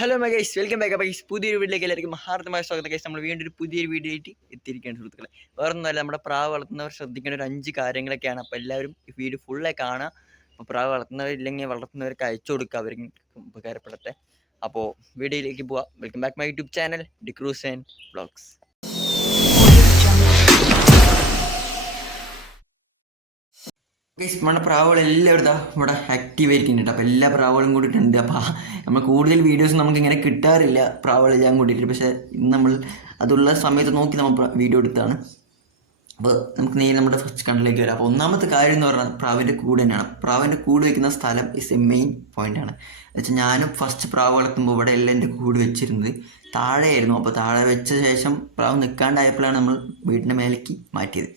Hello Makesh welcome back Makesh പുതിയൊരു വീട്ടിലേക്ക് എല്ലാവർക്കും ഹാർദമായ സ്വാഗതം. ഗൈസ് നമ്മൾ വീണ്ടും ഒരു പുതിയൊരു വീഡിയോ ആയിട്ട് എത്തിയിരിക്കുകയാണ് സുഹൃത്തുക്കളെ. വേറെ ഒന്നുമല്ല നമ്മുടെ പ്രാവ് വളർത്തുന്നവർ ശ്രദ്ധിക്കേണ്ട ഒരു അഞ്ച് കാര്യങ്ങളൊക്കെയാണ്. അപ്പോൾ എല്ലാവരും ഈ വീഡിയോ ഫുള്ളായി കാണാം. അപ്പോൾ പ്രാവ് വളർത്തുന്നവരില്ലെങ്കിൽ വളർത്തുന്നവർക്ക് അയച്ചു കൊടുക്കുക അവർക്ക് ഉപകാരപ്പെടട്ടെ. അപ്പോൾ വീഡിയോയിലേക്ക് പോവാം. Welcome back my YouTube channel D'Cruz and blogs guys നമ്മുടെ പ്രാവുകൾ എല്ലാം ഇതാ ഇവിടെ ആക്റ്റീവ് ആയിരിക്കുന്നുണ്ട് അപ്പോൾ എല്ലാ പ്രാവുകളും കൂടിയിട്ടുണ്ട്. അപ്പോൾ നമ്മൾ കൂടുതൽ വീഡിയോസ് നമുക്ക് ഇങ്ങനെ കിട്ടാറില്ല. പ്രാവുകളെല്ലാം കൂടിയിട്ട് പക്ഷേ ഇന്ന് നമ്മൾ അതുള്ള സമയത്ത് നോക്കി നമ്മൾ വീഡിയോ എടുത്താണ്. അപ്പോൾ നമുക്ക് നേരെ നമ്മുടെ ഫസ്റ്റ് കണ്ടിലേക്ക് വരാം. അപ്പോൾ ഒന്നാമത്തെ കാര്യം എന്ന് പറഞ്ഞാൽ പ്രാവിന്റെ കൂട് തന്നെയാണ്. പ്രാവിന്റെ കൂട് വയ്ക്കുന്ന സ്ഥലം ഇസ് എ മെയിൻ പോയിന്റ് ആണ്. വെച്ചാൽ ഞാനും ഫസ്റ്റ് പ്രാവ് വളർത്തുമ്പോൾ ഇവിടെ എല്ലാം എന്റെ കൂട് വെച്ചിരുന്നത് താഴെയായിരുന്നു. അപ്പോൾ താഴെ വെച്ച ശേഷം പ്രാവ് നിൽക്കാണ്ടായപ്പോഴാണ് നമ്മൾ വീടിന്റെ മേലേക്ക് മാറ്റിയത്.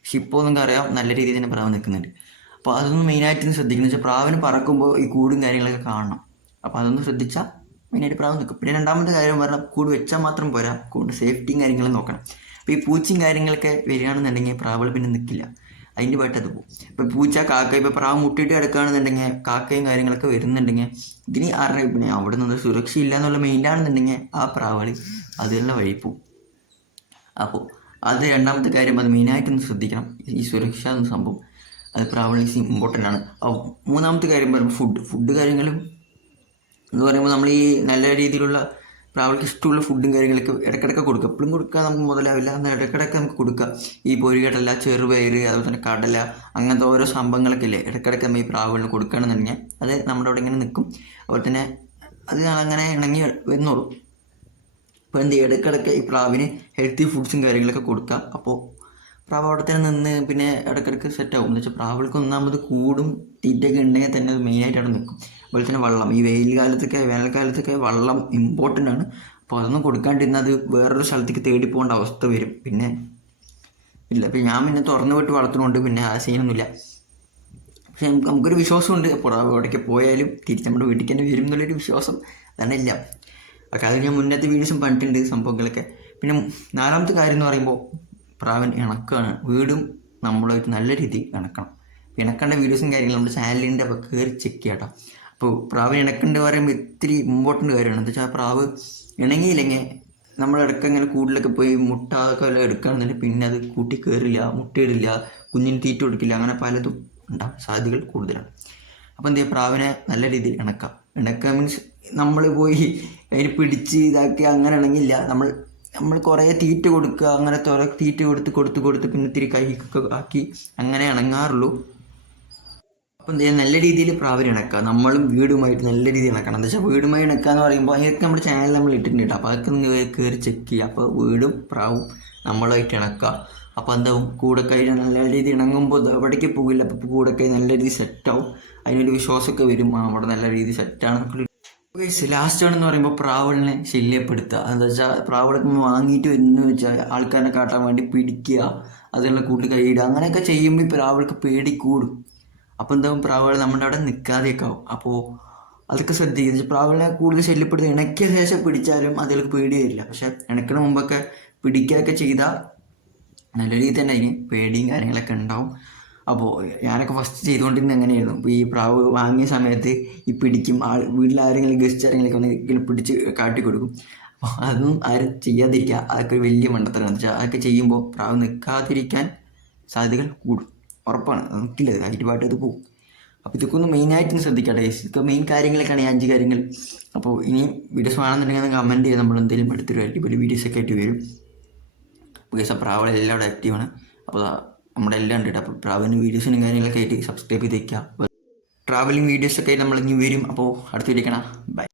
പക്ഷെ ഇപ്പോൾ നിങ്ങൾക്ക് അറിയാം നല്ല രീതിയിൽ തന്നെ പ്രാവ് നിൽക്കുന്നുണ്ട് അപ്പോൾ അതൊന്ന് മെയിനായിട്ട് ശ്രദ്ധിക്കുന്നത് വെച്ചാൽ പ്രാവിന് പറക്കുമ്പോൾ ഈ കൂടും കാര്യങ്ങളൊക്കെ കാണണം. അപ്പോൾ അതൊന്ന് ശ്രദ്ധിച്ചാൽ മെയിനായിട്ട് പ്രാവ് നിൽക്കും പിന്നെ രണ്ടാമത്തെ കാര്യം പറഞ്ഞാൽ കൂട് വെച്ചാൽ മാത്രം പോരാ. കൂട് സേഫ്റ്റിയും കാര്യങ്ങളും നോക്കണം. അപ്പോൾ ഈ പൂച്ചയും കാര്യങ്ങളൊക്കെ വരികയാണെന്നുണ്ടെങ്കിൽ പ്രാവുകൾ പിന്നെ നിൽക്കില്ല അതിന്റെ പാട്ട് അത് പോകും ഇപ്പോൾ പൂച്ച കാക്ക ഇപ്പോൾ പ്രാവ് മുട്ടിയിട്ട് കിടക്കുകയാണെന്നുണ്ടെങ്കിൽ കാക്കയും കാര്യങ്ങളൊക്കെ വരുന്നുണ്ടെങ്കിൽ ഇതിന് ആരുടെ പിന്നെ അവിടെ നിന്ന് സുരക്ഷയില്ല എന്നുള്ള മെയിനാണെന്നുണ്ടെങ്കിൽ ആ പ്രാവുകൾ അതിലുള്ള വഴി പോകും അപ്പോൾ അത് രണ്ടാമത്തെ കാര്യം അത് മെയിനായിട്ടൊന്ന് ശ്രദ്ധിക്കണം. ഈ സുരക്ഷ എന്ന സംഭവം. അത് പ്രാവളീസ് ഇമ്പോർട്ടന്റ് ആണ് മൂന്നാമത്തെ കാര്യം പറയുമ്പോൾ ഫുഡ് ഫുഡ് കാര്യങ്ങളും എന്ന് പറയുമ്പോൾ നമ്മൾ ഈ നല്ല രീതിയിലുള്ള പ്രാവൾക്ക് ഇഷ്ടമുള്ള ഫുഡും കാര്യങ്ങളൊക്കെ ഇടയ്ക്കിടയ്ക്ക് കൊടുക്കുക എപ്പോഴും കൊടുക്കുക നമുക്ക് മുതലാവില്ല. എന്നാൽ ഇടയ്ക്കിടയ്ക്ക് നമുക്ക് കൊടുക്കുക ഈ പൊരികടല ചെറുപയർ അതുപോലെ തന്നെ കടല അങ്ങനത്തെ ഓരോ സംഭവങ്ങളൊക്കെ ഇല്ലേ? ഇടയ്ക്കിടയ്ക്ക് നമ്മൾ ഈ പ്രാവുകളിന് കൊടുക്കുകയാണെന്നുണ്ടെങ്കിൽ അത് നമ്മുടെ അവിടെ ഇങ്ങനെ നിൽക്കും. അതുപോലെ തന്നെ അത് അങ്ങനെ ഇണങ്ങി വരുന്നുള്ളൂ. അപ്പോൾ എന്ത് ഇടയ്ക്കിടയ്ക്ക് ഈ പ്രാവിന് ഹെൽത്തി ഫുഡ്സും കാര്യങ്ങളൊക്കെ കൊടുക്കുക അപ്പോൾ പ്രാവ് അവിടെ തന്നെ നിന്ന് പിന്നെ ഇടയ്ക്കിടയ്ക്ക് ആകും എന്ന് വെച്ചാൽ പ്രാവുകൾക്ക് ഒന്നാമത് കൂടും തീറ്റയൊക്കെ ഉണ്ടെങ്കിൽ തന്നെ അത് മെയിനായിട്ട് അവിടെ നിൽക്കും. അതുപോലെ തന്നെ വെള്ളം. ഈ വെയിൽ കാലത്തൊക്കെ വേനൽക്കാലത്തൊക്കെ വെള്ളം ഇമ്പോർട്ടന്റ് ആണ്. അപ്പോൾ അതൊന്നും കൊടുക്കാണ്ടിരുന്നാൽ അത് വേറൊരു സ്ഥലത്തേക്ക് തേടി പോകേണ്ട അവസ്ഥ വരും. പിന്നെ ഇല്ല ഇപ്പം ഞാൻ പിന്നെ തുറന്നു വിട്ട് വളർത്തുന്നുണ്ട് പിന്നെ ആ സീനൊന്നുമില്ല. പക്ഷേ നമുക്ക് നമുക്കൊരു വിശ്വാസമുണ്ട്. അപ്പോൾ അവിടേക്ക് പോയാലും തിരിച്ച് നമ്മുടെ വീട്ടിൽ തന്നെ വരും എന്നുള്ളൊരു വിശ്വാസം തന്നെ ഇല്ല. ഒക്കെ അത് ഞാൻ മുന്നത്തെ വീഡിയോസും പണിട്ടുണ്ട് സംഭവങ്ങളൊക്കെ. പിന്നെ നാലാമത്തെ കാര്യം എന്ന് പറയുമ്പോൾ പ്രാവൻ ഇണക്കാണ്. വീടും നമ്മളായിട്ട് നല്ല രീതിയിൽ ഇണക്കണം. ഇണക്കേണ്ട വീഡിയോസും കാര്യങ്ങളും നമ്മുടെ ചാനലിന്റെ അപ്പോൾ കയറി ചെക്ക് ചെയ്യാട്ടോ അപ്പോൾ പ്രാവ് ഇണക്കേണ്ട പറയുമ്പോൾ ഇത്തിരി ഇമ്പോർട്ടന്റ് കാര്യമാണ്. എന്താ വെച്ചാൽ പ്രാവ് ഇണങ്ങിയില്ലെങ്കിൽ നമ്മൾ ഇടയ്ക്ക് ഇങ്ങനെ കൂടുതലൊക്കെ പോയി മുട്ട ഒക്കെ വല്ല എടുക്കുകയാണെന്നുണ്ടെങ്കിൽ പിന്നെ അത് കൂട്ടി കയറില്ല മുട്ടയിടില്ല കുഞ്ഞിന് തീറ്റ കൊടുക്കില്ല അങ്ങനെ പലതും ഉണ്ടാവും സാധ്യതകൾ കൂടുതലാണ്. അപ്പോൾ എന്ത് ചെയ്യുക പ്രാവിനെ നല്ല രീതിയിൽ ഇണക്കാം. ഇണക്കുക മീൻസ് നമ്മൾ പോയി അതിന് പിടിച്ച് ഇതാക്കി അങ്ങനെ ഇണങ്ങില്ല. നമ്മൾ നമ്മൾ കുറേ തീറ്റ കൊടുക്കുക അങ്ങനെ ഓരോ തീറ്റ കൊടുത്ത് കൊടുത്ത് കൊടുത്ത് പിന്നെ ഇത്തിരി കൈക്കൊക്കെ ആക്കി അങ്ങനെ ഇണങ്ങാറുള്ളൂ. അപ്പം നല്ല രീതിയിൽ പ്രാവിനെ ഇണക്കുക. നമ്മളും വീടുമായിട്ട് നല്ല രീതിയിൽ ഇണക്കണം. എന്താ വെച്ചാൽ വീടുമായി ഇണക്കുക എന്ന് പറയുമ്പോൾ അതൊക്കെ നമ്മുടെ ചാനൽ നമ്മൾ ഇട്ടിട്ടുണ്ട് അപ്പോൾ അതൊക്കെ നിങ്ങൾ കയറി ചെക്ക് ചെയ്യുക. അപ്പോൾ വീടും പ്രാവും നമ്മളായിട്ട് ഇണക്കുക. അപ്പോൾ എന്താവും കൂടെ കഴിഞ്ഞാൽ നല്ല രീതിയിൽ ഇണങ്ങുമ്പോൾ എവിടേക്ക് പോകില്ല. അപ്പോൾ കൂടെ കഴിഞ്ഞ് നല്ല രീതിയിൽ സെറ്റാവും അതിനൊരു വിശ്വാസമൊക്കെ വരും. അവിടെ നല്ല രീതിയിൽ സെറ്റാണ് ലാസ്റ്റ് ആണെന്ന് പറയുമ്പോൾ പ്രാവളിനെ ശല്യപ്പെടുത്തുക. എന്താ വെച്ചാൽ പ്രാവളൊക്കെ വാങ്ങിയിട്ട് വരുന്നു വെച്ചാൽ ആൾക്കാരെ കാട്ടാൻ വേണ്ടി പിടിക്കുക അതിനുള്ള കൂട്ടി കൈയിടുക അങ്ങനെയൊക്കെ ചെയ്യുമ്പോൾ ഈ പ്രാവൾക്ക് പേടി കൂടും. അപ്പോൾ എന്താവും? പ്രാവുകൾ നമ്മുടെ അവിടെ നിൽക്കാതെയൊക്കെ ആവും. അപ്പോൾ അതൊക്കെ ശ്രദ്ധിക്കുക. പ്രാവുകളെ കൂടുതൽ ശല്യപ്പെടുത്തി ഇണക്കിയ ശേഷം പിടിച്ചാലും അതിലേക്ക് പേടി വരില്ല പക്ഷെ ഇണക്കണ മുമ്പൊക്കെ പിടിക്കുകയൊക്കെ ചെയ്താൽ നല്ല രീതിയിൽ തന്നെ അതിന് പേടിയും കാര്യങ്ങളൊക്കെ ഉണ്ടാവും. അപ്പോൾ ഞാനൊക്കെ ഫസ്റ്റ് ചെയ്തുകൊണ്ടിരുന്നത് എങ്ങനെയായിരുന്നു? ഇപ്പോൾ ഈ പ്രാവ് വാങ്ങിയ സമയത്ത് ഈ പിടിക്കും ആൾ വീട്ടിൽ ആരെങ്കിലും ഗസ്റ്റ് ആരെങ്കിലും ഇങ്ങനെ പിടിച്ച് കാട്ടി കൊടുക്കും. അപ്പോൾ അതൊന്നും ആരും ചെയ്യാതിരിക്കുക. അതൊക്കെ ഒരു വലിയ മണ്ടത്തരാണ് വെച്ചാൽ അതൊക്കെ ചെയ്യുമ്പോൾ പ്രാവ് നിൽക്കാതിരിക്കാൻ സാധ്യതകൾ കൂടും. ഉറപ്പാണ്. നിൽക്കില്ല പാട്ട് അത് പോകും അപ്പോൾ ഇതൊക്കെ ഒന്ന് മെയിനായിട്ട് ശ്രദ്ധിക്കട്ടെ ഇതൊക്കെ മെയിൻ കാര്യങ്ങളൊക്കെയാണ് ഈ അഞ്ച് കാര്യങ്ങൾ. അപ്പോൾ ഇനി വീഡിയോസ് വേണമെന്നുണ്ടെങ്കിൽ കമന്റ് ചെയ്യാം. നമ്മൾ എന്തെങ്കിലും അടുത്തൊരു അടിപൊളി വീഡിയോസൊക്കെ ആയിട്ട് വരും. പ്രാവൾ എല്ലാവരും ആക്റ്റീവാണ് അപ്പോൾ നമ്മുടെ എല്ലാം ഉണ്ട് അപ്പോൾ ട്രാവലിംഗ് വീഡിയോസിനും കാര്യങ്ങളൊക്കെ ആയിട്ട് സബ്സ്ക്രൈബ് ചെയ്ത് ട്രാവലിംഗ് വീഡിയോസൊക്കെ നമ്മൾ ഇനി വരും. അപ്പോൾ അടുത്ത വീഡിയോ കാണാം. ബൈ